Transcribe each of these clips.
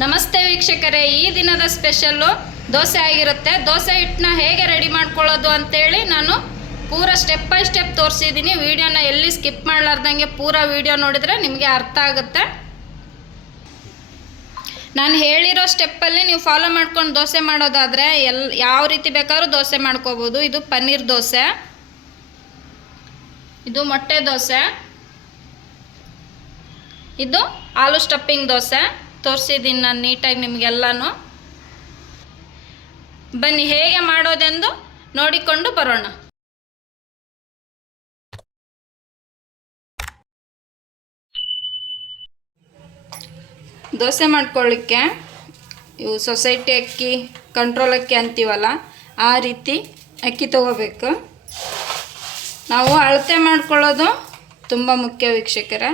ನಮಸ್ತೆ ವೀಕ್ಷಕರೇ, ಈ ದಿನದ ಸ್ಪೆಷಲ್ಲು ದೋಸೆ ಆಗಿರುತ್ತೆ. ದೋಸೆ ಹಿಟ್ಟನ್ನ ಹೇಗೆ ರೆಡಿ ಮಾಡ್ಕೊಳ್ಳೋದು ಅಂತೇಳಿ ನಾನು ಪೂರ ಸ್ಟೆಪ್ ಬೈ ಸ್ಟೆಪ್ ತೋರಿಸಿದ್ದೀನಿ. ವಿಡಿಯೋನ ಎಲ್ಲಿ ಸ್ಕಿಪ್ ಮಾಡಲಾರ್ದಂಗೆ ಪೂರ ವಿಡಿಯೋ ನೋಡಿದರೆ ನಿಮಗೆ ಅರ್ಥ ಆಗುತ್ತೆ. ನಾನು ಹೇಳಿರೋ ಸ್ಟೆಪ್ಪಲ್ಲಿ ನೀವು ಫಾಲೋ ಮಾಡ್ಕೊಂಡು ದೋಸೆ ಮಾಡೋದಾದರೆ ಎಲ್, ಯಾವ ರೀತಿ ಬೇಕಾದರೂ ದೋಸೆ ಮಾಡ್ಕೋಬೋದು. ಇದು ಪನ್ನೀರ್ ದೋಸೆ. ಇದು ಮೊಟ್ಟೆ ದೋಸೆ. ಇದು ಆಲೂ ಸ್ಟಪ್ಪಿಂಗ್ ದೋಸೆ. ತೋರಿಸಿದ್ದೀನಿ ನಾನು ನೀಟಾಗಿ ನಿಮಗೆಲ್ಲನೂ. ಬನ್ನಿ, ಹೇಗೆ ಮಾಡೋದೆಂದು ನೋಡಿಕೊಂಡು ಬರೋಣ. ದೋಸೆ ಮಾಡ್ಕೊಳ್ಳಿಕ್ಕೆ ಇವು ಸೊಸೈಟಿ ಅಕ್ಕಿ ಕಂಟ್ರೋಲ್ ಅಕ್ಕಿ ಅಂತೀವಲ್ಲ, ಆ ರೀತಿ ಅಕ್ಕಿ ತಗೋಬೇಕು. ನಾವು ಅಳತೆ ಮಾಡ್ಕೊಳ್ಳೋದು ತುಂಬ ಮುಖ್ಯ ವೀಕ್ಷಕರೇ.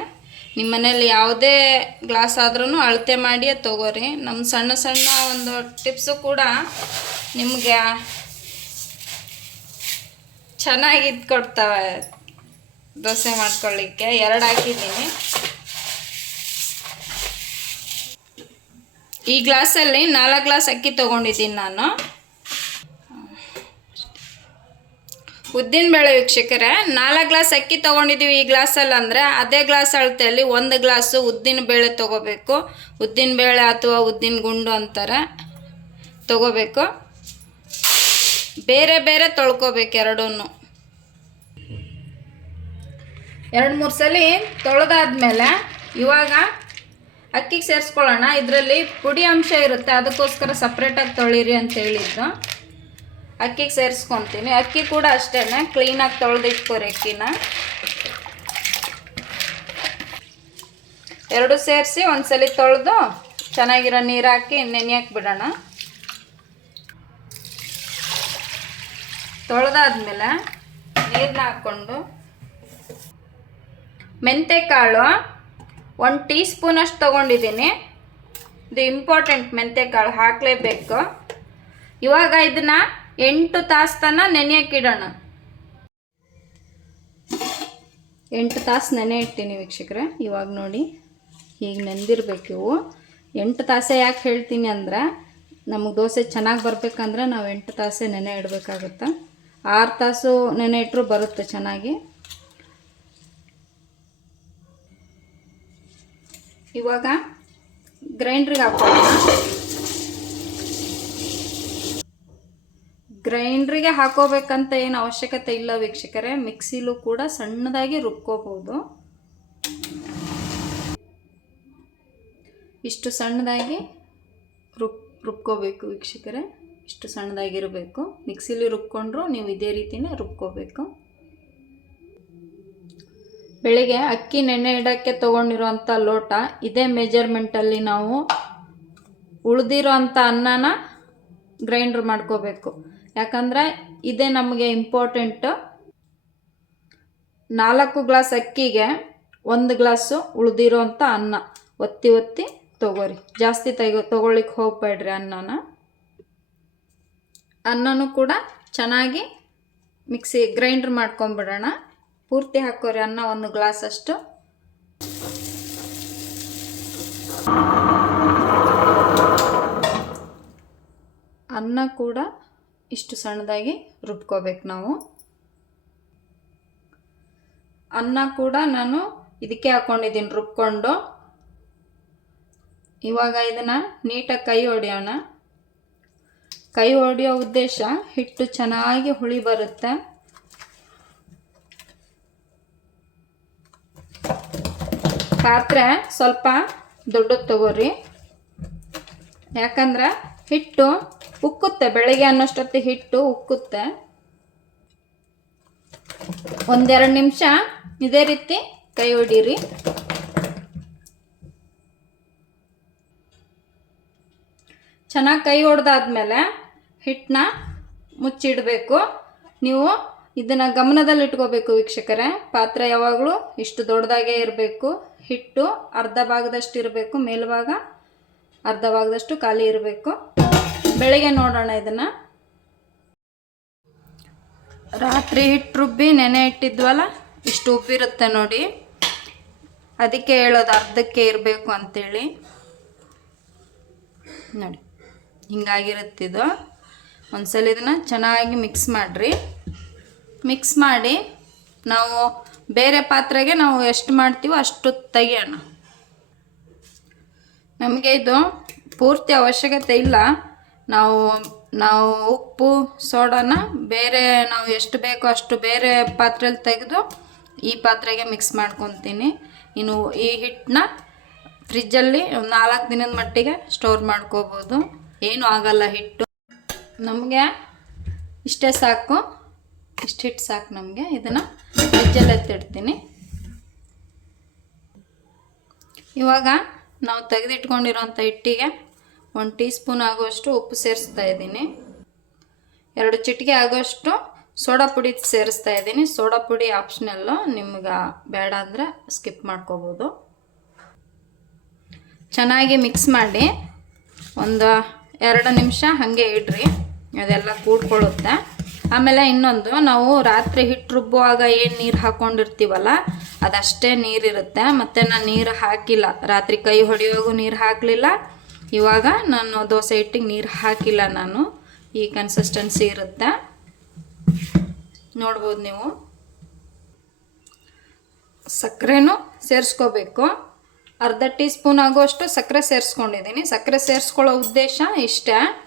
ನಿಮ್ಮ ಮನೇಲಿ ಯಾವುದೇ ಗ್ಲಾಸ್ ಆದ್ರೂ ಅಳತೆ ಮಾಡಿಯೇ ತಗೋರಿ. ನಮ್ಮ ಸಣ್ಣ ಸಣ್ಣ ಒಂದು ಟಿಪ್ಸು ಕೂಡ ನಿಮಗೆ ಚೆನ್ನಾಗಿ ಇದ್ ದೋಸೆ ಮಾಡ್ಕೊಳ್ಳಿಕ್ಕೆ ಎರಡು ಹಾಕಿದ್ದೀನಿ. ಈ ಗ್ಲಾಸಲ್ಲಿ ನಾಲ್ಕು ಗ್ಲಾಸ್ ಅಕ್ಕಿ ತೊಗೊಂಡಿದ್ದೀನಿ ನಾನು. ಉದ್ದಿನಬೇಳೆ ವೀಕ್ಷಕರೇ, ನಾಲ್ಕು ಗ್ಲಾಸ್ ಅಕ್ಕಿ ತೊಗೊಂಡಿದ್ದೀವಿ ಈ ಗ್ಲಾಸಲ್ಲಿ ಅಂದರೆ ಅದೇ ಗ್ಲಾಸ್ ಅಳತೆಯಲ್ಲಿ ಒಂದು ಗ್ಲಾಸು ಉದ್ದಿನ ಬೇಳೆ ತೊಗೋಬೇಕು. ಉದ್ದಿನ ಬೇಳೆ ಅಥವಾ ಉದ್ದಿನ ಗುಂಡು ಅಂತಾರೆ ತೊಗೋಬೇಕು. ಬೇರೆ ಬೇರೆ ತೊಳ್ಕೊಬೇಕು ಎರಡೂ ಎರಡು ಮೂರು ಸಲ ತೊಳೆದಾದ್ಮೇಲೆ ಇವಾಗ ಅಕ್ಕಿಗೆ ಸೇರಿಸ್ಕೊಳ್ಳೋಣ. ಇದರಲ್ಲಿ ಪುಡಿ ಅಂಶ ಇರುತ್ತೆ, ಅದಕ್ಕೋಸ್ಕರ ಸಪ್ರೇಟಾಗಿ ತೊಳೀರಿ ಅಂತ ಹೇಳಿದ್ದು. ಅಕ್ಕಿಗೆ ಸೇರಿಸ್ಕೊತೀನಿ. ಅಕ್ಕಿ ಕೂಡ ಅಷ್ಟೇ ಕ್ಲೀನಾಗಿ ತೊಳೆದಿಟ್ಕೋರಿ ಅಕ್ಕಿನ. ಎರಡು ಸೇರಿಸಿ ಒಂದ್ಸಲ ತೊಳೆದು ಚೆನ್ನಾಗಿರೋ ನೀರು ಹಾಕಿ ನೆನೆಯಕ್ಕೆ ಬಿಡೋಣ. ತೊಳೆದಾದ್ಮೇಲೆ ನೀರನ್ನ ಹಾಕ್ಕೊಂಡು ಮೆಂತೆಕಾಳು ಒಂದು ಟೀ ಸ್ಪೂನಷ್ಟು ತೊಗೊಂಡಿದ್ದೀನಿ. ಇದು ಇಂಪಾರ್ಟೆಂಟ್ ಮೆಂತೆಕಾಳು ಹಾಕಲೇಬೇಕು. ಇವಾಗ ಇದನ್ನ ಎಂಟು ತಾಸು ತನಕ ನೆನೆಯಕ್ಕಿಡೋಣ. ಎಂಟು ತಾಸು ನೆನೆ ಇಟ್ಟೀನಿ ವೀಕ್ಷಕರೇ, ಇವಾಗ ನೋಡಿ ಹೀಗೆ ನೆಂದಿರ್ಬೇಕು ಇವು. ಎಂಟು ತಾಸೆ ಯಾಕೆ ಹೇಳ್ತೀನಿ ಅಂದ್ರೆ, ನಮಗೆ ದೋಸೆ ಚೆನ್ನಾಗಿ ಬರಬೇಕಂದ್ರೆ ನಾವು ಎಂಟು ತಾಸೆ ನೆನೆ ಇಡಬೇಕಾಗುತ್ತೆ. ಆರು ತಾಸು ನೆನೆ ಇಟ್ಟರು ಬರುತ್ತೆ ಚೆನ್ನಾಗಿ. ಇವಾಗ ಗ್ರೈಂಡ್ರಿಗೆ ಹಾಕೊಳ್ಳೋಣ ಗ್ರೈಂಡ್ರಿಗೆ ಹಾಕೋಬೇಕಂತ ಏನು ಅವಶ್ಯಕತೆ ಇಲ್ಲ ವೀಕ್ಷಕರೇ. ಮಿಕ್ಸಿಲೂ ಕೂಡ ಸಣ್ಣದಾಗಿ ರುಬ್ಕೋಬೋದು ಇಷ್ಟು ಸಣ್ಣದಾಗಿ ರುಬ್, ರುಬ್ಕೋಬೇಕು ವೀಕ್ಷಕರೇ. ಇಷ್ಟು ಸಣ್ಣದಾಗಿರಬೇಕು. ಮಿಕ್ಸಿಲಿ ರುಬ್ಕೊಂಡ್ರು ನೀವು ಇದೇ ರೀತಿನೇ ರುಬ್ಕೋಬೇಕು. ಬೆಳಿಗ್ಗೆ ಅಕ್ಕಿ ನೆನೆ ಇಡೋಕ್ಕೆ ತೊಗೊಂಡಿರೋಂಥ ಲೋಟ, ಇದೇ ಮೆಜರ್ಮೆಂಟಲ್ಲಿ ನಾವು ಉಳಿದಿರೋ ಅಂಥ ಅನ್ನನ ಗ್ರೈಂಡ್ರ್ ಮಾಡ್ಕೋಬೇಕು. ಯಾಕಂದರೆ ಇದೇ ನಮಗೆ ಇಂಪಾರ್ಟೆಂಟು ನಾಲ್ಕು ಗ್ಲಾಸ್ ಅಕ್ಕಿಗೆ ಒಂದು ಗ್ಲಾಸು ಉಳಿದಿರೋ ಅಂಥ ಅನ್ನ. ಒತ್ತಿ ಒತ್ತಿ ತಗೋರಿ. ಜಾಸ್ತಿ ತೆಗೋ ತೊಗೊಳ್ಳಿಕ್ಕೆ ಹೋಗಬೇಡ್ರಿ ಅನ್ನನ. ಅನ್ನನೂ ಕೂಡ ಚೆನ್ನಾಗಿ ಮಿಕ್ಸಿ ಗ್ರೈಂಡ್ರ್ ಮಾಡ್ಕೊಂಬಿಡೋಣ. ಪೂರ್ತಿ ಹಾಕೋರಿ ಅನ್ನ ಒಂದು ಗ್ಲಾಸ್ ಅಷ್ಟು. ಅನ್ನ ಕೂಡ ಇಷ್ಟು ಸಣ್ಣದಾಗಿ ರುಬ್ಕೋಬೇಕು ನಾವು. ಅನ್ನ ಕೂಡ ನಾನು ಇದಕ್ಕೆ ಹಾಕ್ಕೊಂಡಿದ್ದೀನಿ ರುಬ್ಕೊಂಡು. ಇವಾಗ ಇದನ್ನು ನೀಟಾಗಿ ಕೈ ಹೊಡೆಯೋಣ ಕೈ ಹೊಡೆಯೋ ಉದ್ದೇಶ ಹಿಟ್ಟು ಚೆನ್ನಾಗಿ ಹುಳಿ ಬರುತ್ತೆ. ಪಾತ್ರೆ ಸ್ವಲ್ಪ ದೊಡ್ಡದು ತಗೋರಿ. ಯಾಕಂದ್ರೆ ಹಿಟ್ಟು ಉಕ್ಕುತ್ತೆ, ಬೆಳಗ್ಗೆ ಅನ್ನೋಷ್ಟೊತ್ತಿಗೆ ಹಿಟ್ಟು ಉಕ್ಕುತ್ತೆ. ಒಂದೆರಡು ನಿಮಿಷ ಇದೇ ರೀತಿ ಕೈ ಹೊಡೀರಿ ಚೆನ್ನಾಗಿ ಕೈ ಹೊಡೆದಾದ್ಮೇಲೆ ಹಿಟ್ಟನ್ನ ಮುಚ್ಚಿಡಬೇಕು. ನೀವು ಇದನ್ನು ಗಮನದಲ್ಲಿ ಇಟ್ಕೋಬೇಕು ವೀಕ್ಷಕರೇ. ಪಾತ್ರೆ ಯಾವಾಗಲೂ ಇಷ್ಟು ದೊಡ್ಡದಾಗೇ ಇರಬೇಕು. ಹಿಟ್ಟು ಅರ್ಧ ಭಾಗದಷ್ಟು ಇರಬೇಕು ಮೇಲ್ಭಾಗ ಅರ್ಧ ಭಾಗದಷ್ಟು ಖಾಲಿ ಇರಬೇಕು. ಬೆಳಿಗ್ಗೆ ನೋಡೋಣ ಇದನ್ನು. ರಾತ್ರಿ ಹಿಟ್ಟು ರುಬ್ಬಿ ನೆನೆ ಇಟ್ಟಿದ್ವಲ್ಲ, ಇಷ್ಟು ಉಬ್ಬಿರುತ್ತೆ ನೋಡಿ. ಅದಕ್ಕೆ ಹೇಳೋದು ಅರ್ಧಕ್ಕೆ ಇರಬೇಕು ಅಂತೇಳಿ. ನೋಡಿ ಹಿಂಗಾಗಿರುತ್ತಿದ್ದು ಒಂದ್ಸಲ ಇದನ್ನು ಚೆನ್ನಾಗಿ ಮಿಕ್ಸ್ ಮಾಡಿರಿ. ಮಿಕ್ಸ್ ಮಾಡಿ ನಾವು ಬೇರೆ ಪಾತ್ರೆಗೆ ನಾವು ಎಷ್ಟು ಮಾಡ್ತೀವೋ ಅಷ್ಟು ತೆಗಿಯೋಣ. ನಮಗೆ ಇದು ಪೂರ್ತಿ ಅವಶ್ಯಕತೆ ಇಲ್ಲ. ನಾವು ನಾವು ಉಪ್ಪು, ಸೋಡಾನ ಬೇರೆ ನಾವು ಎಷ್ಟು ಬೇಕೋ ಅಷ್ಟು ಬೇರೆ ಪಾತ್ರೆಯಲ್ಲಿ ತೆಗೆದು ಈ ಪಾತ್ರೆಗೆ ಮಿಕ್ಸ್ ಮಾಡ್ಕೊತೀನಿ. ಇನ್ನು ಈ ಹಿಟ್ಟನ್ನ ಫ್ರಿಜ್ಜಲ್ಲಿ ಒಂದು ನಾಲ್ಕು ದಿನದ ಮಟ್ಟಿಗೆ ಸ್ಟೋರ್ ಮಾಡ್ಕೋಬೋದು. ಏನೂ ಆಗಲ್ಲ ಹಿಟ್ಟು. ನಮಗೆ ಇಷ್ಟೇ ಸಾಕು. ಇಷ್ಟು ಹಿಟ್ಟು ಸಾಕು ನಮಗೆ. ಇದನ್ನು ಫ್ರಿಜ್ಜಲ್ಲಿ ಎತ್ತಿಡ್ತೀನಿ ಇವಾಗ ನಾವು ತೆಗೆದಿಟ್ಕೊಂಡಿರೋಂಥ ಹಿಟ್ಟಿಗೆ ಒಂದು ಟೀ ಸ್ಪೂನ್ ಆಗುವಷ್ಟು ಉಪ್ಪು ಸೇರಿಸ್ತಾ ಇದ್ದೀನಿ. ಎರಡು ಚಿಟಿಕೆ ಆಗೋಷ್ಟು ಸೋಡಾ ಪುಡಿ ಸೇರಿಸ್ತಾ ಇದ್ದೀನಿ. ಸೋಡಾ ಪುಡಿ ಆಪ್ಷನಲ್ಲು ನಿಮ್ಗೆ ಬೇಡ ಅಂದರೆ ಸ್ಕಿಪ್ ಮಾಡ್ಕೋಬೋದು. ಚೆನ್ನಾಗಿ ಮಿಕ್ಸ್ ಮಾಡಿ ಒಂದು ಎರಡು ನಿಮಿಷ ಹಾಗೆ ಇಡ್ರಿ, ಅದೆಲ್ಲ ಕೂಡ್ಕೊಳ್ಳುತ್ತೆ. ಆಮೇಲೆ ಇನ್ನೊಂದು, ನಾವು ರಾತ್ರಿ ಹಿಟ್ಟು ರುಬ್ಬುವಾಗ ಏನು ನೀರು ಹಾಕ್ಕೊಂಡಿರ್ತೀವಲ್ಲ ಅದಷ್ಟೇ ನೀರಿರುತ್ತೆ. ಮತ್ತು ನಾನು ನೀರು ಹಾಕಿಲ್ಲ. ರಾತ್ರಿ ಕೈ ಹೊಡೆಯುವಾಗೂ ನೀರು ಹಾಕಲಿಲ್ಲ. ಇವಾಗ ನಾನು ದೋಸೆ ಹಿಟ್ಟಿಗೆ ನೀರು ಹಾಕಿಲ್ಲ ನಾನು. ಈ ಕನ್ಸಿಸ್ಟೆನ್ಸಿ ಇರುತ್ತೆ. ನೋಡ್ಬೋದು ನೀವು. ಸಕ್ಕರೆನೂ ಸೇರಿಸ್ಕೋಬೇಕು. ಅರ್ಧ ಟೀ ಸ್ಪೂನ್ ಆಗುವಷ್ಟು ಸಕ್ಕರೆ ಸೇರಿಸ್ಕೊಂಡಿದ್ದೀನಿ. ಸಕ್ಕರೆ ಸೇರಿಸ್ಕೊಳ್ಳೋ ಉದ್ದೇಶ ಇಷ್ಟೇ.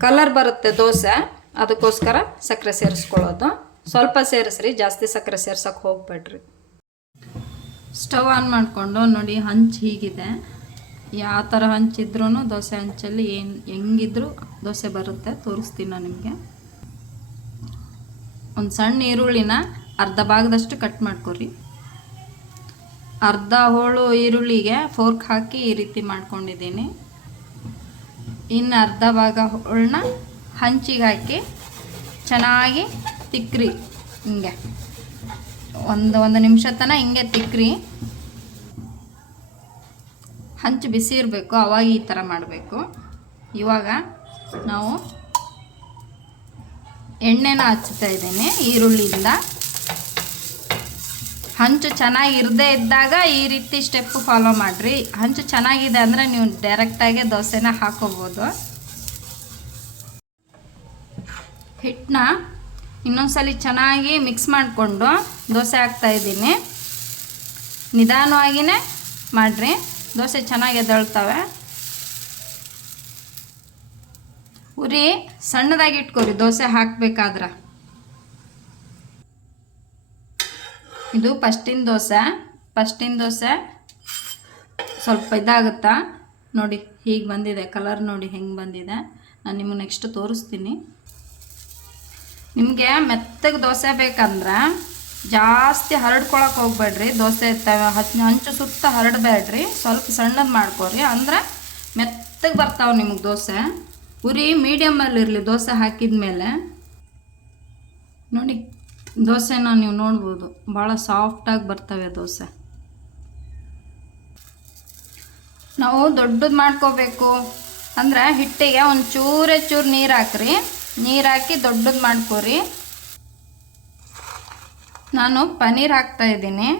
ಕಲರ್ ಬರುತ್ತೆ ದೋಸೆ. ಅದಕ್ಕೋಸ್ಕರ ಸಕ್ಕರೆ ಸೇರಿಸ್ಕೊಳ್ಳೋದು. ಸ್ವಲ್ಪ ಸೇರಿಸ್ರಿ, ಜಾಸ್ತಿ ಸಕ್ಕರೆ ಸೇರ್ಸೋಕೆ ಹೋಗ್ಬೇಡ್ರಿ. ಸ್ಟವ್ ಆನ್ ಮಾಡಿಕೊಂಡು ನೋಡಿ, ಹಂಚು ಹೀಗಿದೆ. ಯಾವ ಥರ ಹಂಚಿದ್ರೂ ದೋಸೆ ಹಂಚಲ್ಲಿ ಏನು ಹೆಂಗಿದ್ರೂ ದೋಸೆ ಬರುತ್ತೆ, ತೋರಿಸ್ತೀನಿ ನಾನು ನಿಮಗೆ. ಒಂದು ಸಣ್ಣ ಈರುಳ್ಳಿನ ಅರ್ಧ ಭಾಗದಷ್ಟು ಕಟ್ ಮಾಡ್ಕೊರಿ. ಅರ್ಧ ಹೋಳು ಈರುಳ್ಳಿಗೆ ಫೋರ್ಕ್ ಹಾಕಿ ಈ ರೀತಿ ಮಾಡ್ಕೊಂಡಿದ್ದೀನಿ. ಇನ್ನು ಅರ್ಧ ಭಾಗ ಹೋಳನ್ನ ಹಂಚಿಗೆ ಹಾಕಿ ಚೆನ್ನಾಗಿ ತಿಕ್ಕ್ರಿ ಹಿಂಗೆ. ಒಂದು ಒಂದು ನಿಮಿಷ ತನಕ ಹಿಂಗೆ ತಿಕ್ಕ್ರಿ ಹಂಚು ಬಿಸಿ ಇರಬೇಕು, ಅವಾಗ ಈ ಥರ ಮಾಡಬೇಕು. ಇವಾಗ ನಾವು ಎಣ್ಣೆನ ಹಚ್ತಾ ಇದ್ದೇನೆ, ಈರುಳ್ಳಿಯಿಂದ. ಹಂಚು ಚೆನ್ನಾಗಿ ಇರದೇ ಇದ್ದಾಗ ಈ ರೀತಿ ಸ್ಟೆಪ್ಪು ಫಾಲೋ ಮಾಡಿರಿ. ಹಂಚು ಚೆನ್ನಾಗಿದೆ ಅಂದರೆ ನೀವು ಡೈರೆಕ್ಟಾಗೆ ದೋಸೆನ ಹಾಕೋಬೋದು. ಹಿಟ್ಟನ್ನ ಇನ್ನೊಂದ್ಸಲಿ ಚೆನ್ನಾಗಿ ಮಿಕ್ಸ್ ಮಾಡಿಕೊಂಡು ದೋಸೆ ಹಾಕ್ತಾಯಿದ್ದೀನಿ ನಿಧಾನವಾಗಿಯೇ ಮಾಡಿರಿ. ದೋಸೆ ಚೆನ್ನಾಗಿ ಎದ್ದಳ್ತವೆ. ಉರಿ ಸಣ್ಣದಾಗಿ ಇಟ್ಕೊರಿ, ದೋಸೆ ಹಾಕಬೇಕಾದ್ರೆ. ಇದು ಫಸ್ಟಿನ ದೋಸೆ ಫಸ್ಟಿನ ದೋಸೆ ಸ್ವಲ್ಪ ಇದಾಗುತ್ತಾ? ನೋಡಿ, ಹೀಗೆ ಬಂದಿದೆ, ಕಲರ್ ನೋಡಿ ಹೆಂಗೆ ಬಂದಿದೆ. ನಾನು ನಿಮಗೆ ನೆಕ್ಸ್ಟ್ ತೋರಿಸ್ತೀನಿ. ನಿಮಗೆ ಮೆತ್ತಗೆ ದೋಸೆ ಬೇಕಂದ್ರೆ ಜಾಸ್ತಿ ಹರಡ್ಕೊಳಕ್ಕೆ ಹೋಗ್ಬೇಡ್ರಿ. ದೋಸೆ ಹಚ್ ಸುತ್ತ ಹರಡಬೇಡ್ರಿ. ಸ್ವಲ್ಪ ಸಣ್ಣದು ಮಾಡ್ಕೊರಿ. ಅಂದ್ರೆ ಮೆತ್ತಗೆ ಬರ್ತಾವೆ ನಿಮಗೆ ದೋಸೆ. ಉರಿ ಮೀಡಿಯಮಲ್ಲಿ ಇರಲಿ ದೋಸೆ ಹಾಕಿದ ಮೇಲೆ ನೋಡಿ, ದೋಸೆನ ನೀವು ನೋಡ್ಬೋದು. ಭಾಳ ಸಾಫ್ಟಾಗಿ ಬರ್ತವೆ ದೋಸೆ. ನಾವು ದೊಡ್ಡದು ಮಾಡ್ಕೋಬೇಕು. ಅಂದ್ರೆ ಹಿಟ್ಟಿಗೆ ಒಂದು ಚೂರೇ ಚೂರು ನೀರು ಹಾಕ್ರಿ. ನೀರು ಹಾಕಿ ದೊಡ್ಡದು ಮಾಡ್ಕೊರಿ. ನಾನು ಪನ್ನೀರ್ ಹಾಕ್ತಾ ಇದ್ದೀನಿ.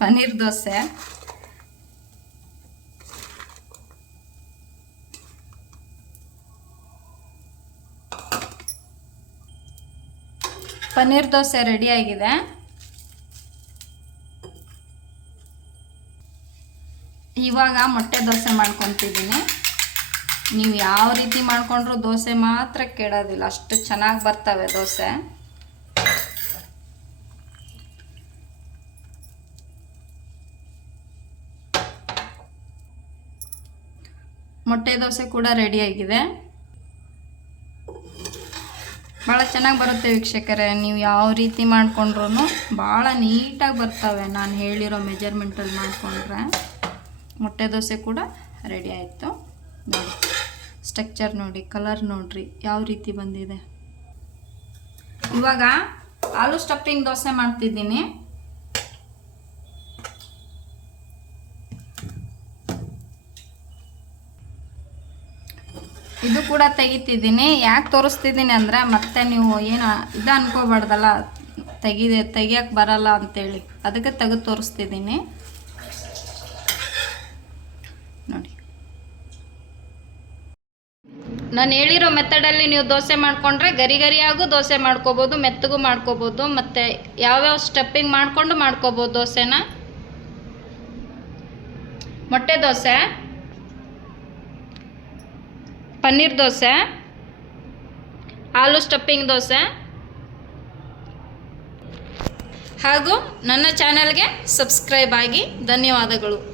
ಪನ್ನೀರ್ ದೋಸೆ. ಪನ್ನೀರ್ ದೋಸೆ ರೆಡಿಯಾಗಿದೆ ಇವಾಗ ಮೊಟ್ಟೆ ದೋಸೆ ಮಾಡ್ಕೊತಿದ್ದೀನಿ. ನೀವು ಯಾವ ರೀತಿ ಮಾಡಿಕೊಂಡ್ರೂ ದೋಸೆ ಮಾತ್ರ ಕೆಡೋದಿಲ್ಲ ಅಷ್ಟು ಚೆನ್ನಾಗಿ ಬರ್ತವೆ ದೋಸೆ. ಮೊಟ್ಟೆ ದೋಸೆ ಕೂಡ ರೆಡಿಯಾಗಿದೆ ಭಾಳ ಚೆನ್ನಾಗಿ ಬರುತ್ತೆ ವೀಕ್ಷಕರೇ, ನೀವು ಯಾವ ರೀತಿ ಮಾಡಿಕೊಂಡ್ರೂ ಭಾಳ ನೀಟಾಗಿ ಬರ್ತವೆ. ನಾನು ಹೇಳಿರೋ ಮೆಜರ್ಮೆಂಟಲ್ಲಿ ಮಾಡಿಕೊಂಡ್ರೆ ಮೊಟ್ಟೆ ದೋಸೆ ಕೂಡ ರೆಡಿ ಆಯಿತು. ನೋಡಿ ಸ್ಟ್ರಕ್ಚರ್ ನೋಡಿ ಕಲರ್ ನೋಡಿರಿ, ಯಾವ ರೀತಿ ಬಂದಿದೆ. ಇವಾಗ ಆಲೂ ಸ್ಟಫಿಂಗ್ ದೋಸೆ ಮಾಡ್ತಿದ್ದೀನಿ. ಇದು ಕೂಡ ತೆಗಿತಿದ್ದೀನಿ. ಯಾಕೆ ತೋರಿಸ್ತಿದ್ದೀನಿ ಅಂದರೆ ಮತ್ತೆ ನೀವು ಏನು ಇದು ಅನ್ಕೋಬಾರ್ದಲ್ಲ. ತೆಗಿದೆ ತೆಗಿಯೋಕ್ಕೆ ಬರಲ್ಲ ಅಂತೇಳಿ. ಅದಕ್ಕೆ ತೆಗೆದು ತೋರಿಸ್ತಿದ್ದೀನಿ. ನೋಡಿ. ನಾನು ಹೇಳಿರೋ ಮೆಥಡಲ್ಲಿ ನೀವು ದೋಸೆ ಮಾಡಿಕೊಂಡ್ರೆ ಗರಿ ಗರಿಯಾಗೂ ದೋಸೆ ಮಾಡ್ಕೋಬೋದು, ಮೆತ್ತಗೂ ಮಾಡ್ಕೋಬೋದು, ಮತ್ತು ಯಾವ್ಯಾವ ಸ್ಟೆಪ್ಪಿಂಗ್ ಮಾಡಿಕೊಂಡು ಮಾಡ್ಕೋಬೋದು ದೋಸೆನ? ಮೊಟ್ಟೆ ದೋಸೆ. ಪನ್ನೀರ್ ದೋಸೆ ಆಲೂ ಸ್ಟಫಿಂಗ್ ದೋಸೆ. ಹಾಗೂ ನನ್ನ ಚಾನಲ್ಗೆ ಸಬ್ಸ್ಕ್ರೈಬ್ ಆಗಿ ಧನ್ಯವಾದಗಳು.